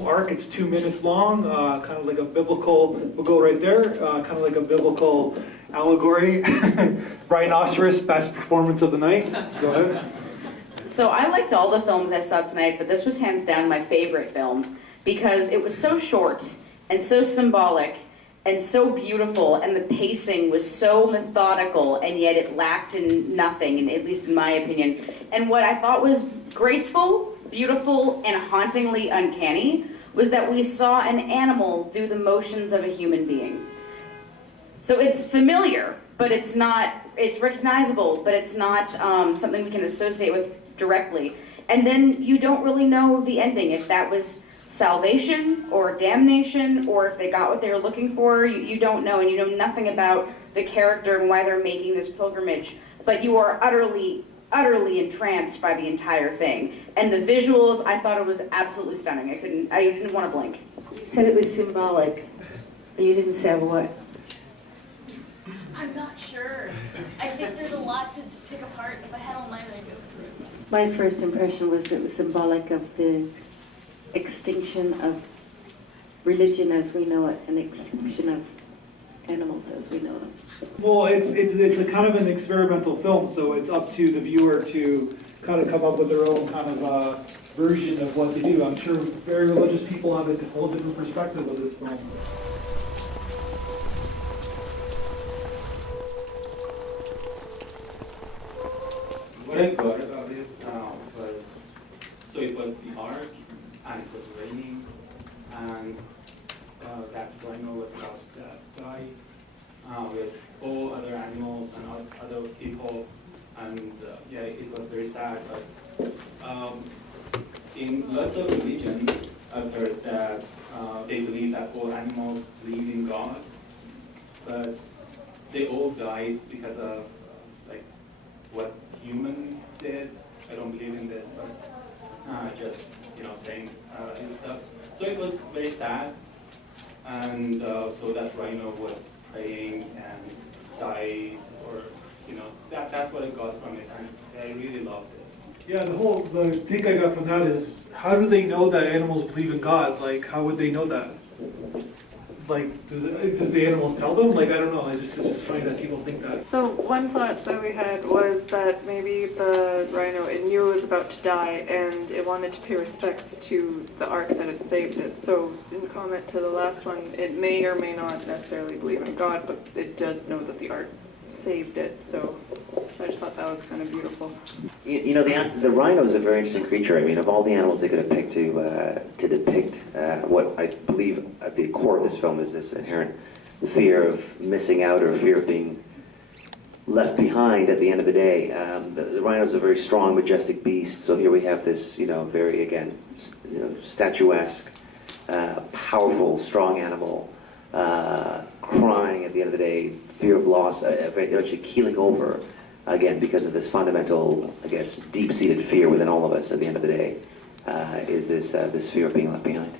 film, ARK. It's 2 minutes long, kind of like a biblical, we'll go right there, kind of like a biblical allegory. Rhinoceros, best performance of the night. Go ahead. So I liked all the films I saw tonight, but this was hands down my favorite film because it was so short and so symbolic and so beautiful, and the pacing was so methodical, and yet it lacked in nothing, and at least in my opinion. And what I thought was graceful, beautiful, and hauntingly uncanny was that we saw an animal do the motions of a human being. So it's familiar, but it's not, it's recognizable, but it's not something we can associate with directly. And then you don't really know the ending, if that was salvation or damnation, or if they got what they were looking for. You don't know, and you know nothing about the character and why they're making this pilgrimage, but you are utterly entranced by the entire thing. And the visuals, I thought it was absolutely stunning. I didn't want to blink. You said it was symbolic, but you didn't say what. I'm not sure. I think there's a lot to pick apart. If I had all night, I'd go through it. My first impression was that it was symbolic of the extinction of religion as we know it, and extinction of animals as we know them. Well, it's a kind of an experimental film, so it's up to the viewer to kind of come up with their own kind of version of what they do. I'm sure very religious people have a whole different perspective of this film. What I got about it was, so it was the ARK, and it was raining, and that rhino was about to die with all other animals and other people, and yeah, it was very sad. But in lots of religions, I've heard that they believe that all animals believe in God, but they all died because of like what human did. I don't believe in this, but just saying and stuff. So it was very sad, and so that rhino was praying and died, or that's what I got from it, and I really loved it. Yeah, the take I got from that is, how do they know that animals believe in God? Like, how would they know that? Like, does the animals tell them? Like, I don't know. It's just funny that people think that. So one thought that we had was that maybe the rhino, it knew it was about to die, and it wanted to pay respects to the ARK that had saved it. So in comment to the last one, it may or may not necessarily believe in God, but it does know that the ARK saved it. So I just thought that was kind of beautiful. The rhino is a very interesting creature. I mean, of all the animals they could have picked to depict what I believe at the core of this film is this inherent fear of missing out, or fear of being left behind at the end of the day. The rhino is a very strong, majestic beast. So here we have this, very, again, statuesque, powerful, strong animal, crying at the end of the day, fear of loss, actually keeling over, again, because of this fundamental, I guess, deep-seated fear within all of us at the end of the day, is this fear of being left behind.